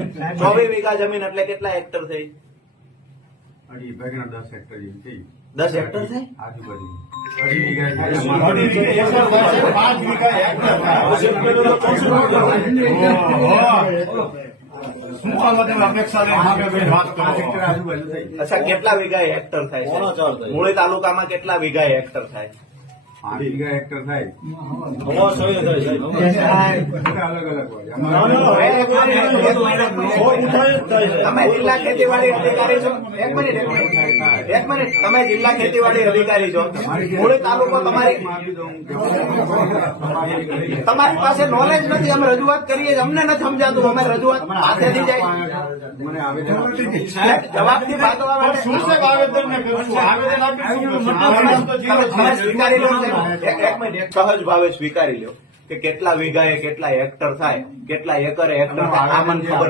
24 વીઘા જમીન એટલે કેટલા હેક્ટર થઈ? 10 હેક્ટર જેવી થઈ. 10 હેક્ટર થાય? આજુબાજુ 5 વીઘા અચ્છા, કેટલા વીઘા હેક્ટર થાય છે? મૂળી તાલુકામાં કેટલા વીઘા હેક્ટર થાય? 5 વીઘા હેક્ટર થાય. અલગ અલગ હોય. તમે જિલ્લા ખેતીવાડી અધિકારી છો? એક મિનિટ. તમે જિલ્લા ખેતીવાડી અધિકારી છો, મૂળી તાલુકો તમારી પાસે નોલેજ નથી. અમે રજૂઆત કરીએ, અમને નથી સમજાતું. અમે રજૂઆત પાસેથી જાય મને આવેદન જવાબથી ભાગવા માટે તમે સ્વીકારી લો. એક મિનિટ, સહજ ભાવે સ્વીકારી લો કે કેટલા વીઘાએ કેટલા હેક્ટર થાય, કેટલા એકરે હેક્ટર થાય, આ મને ખબર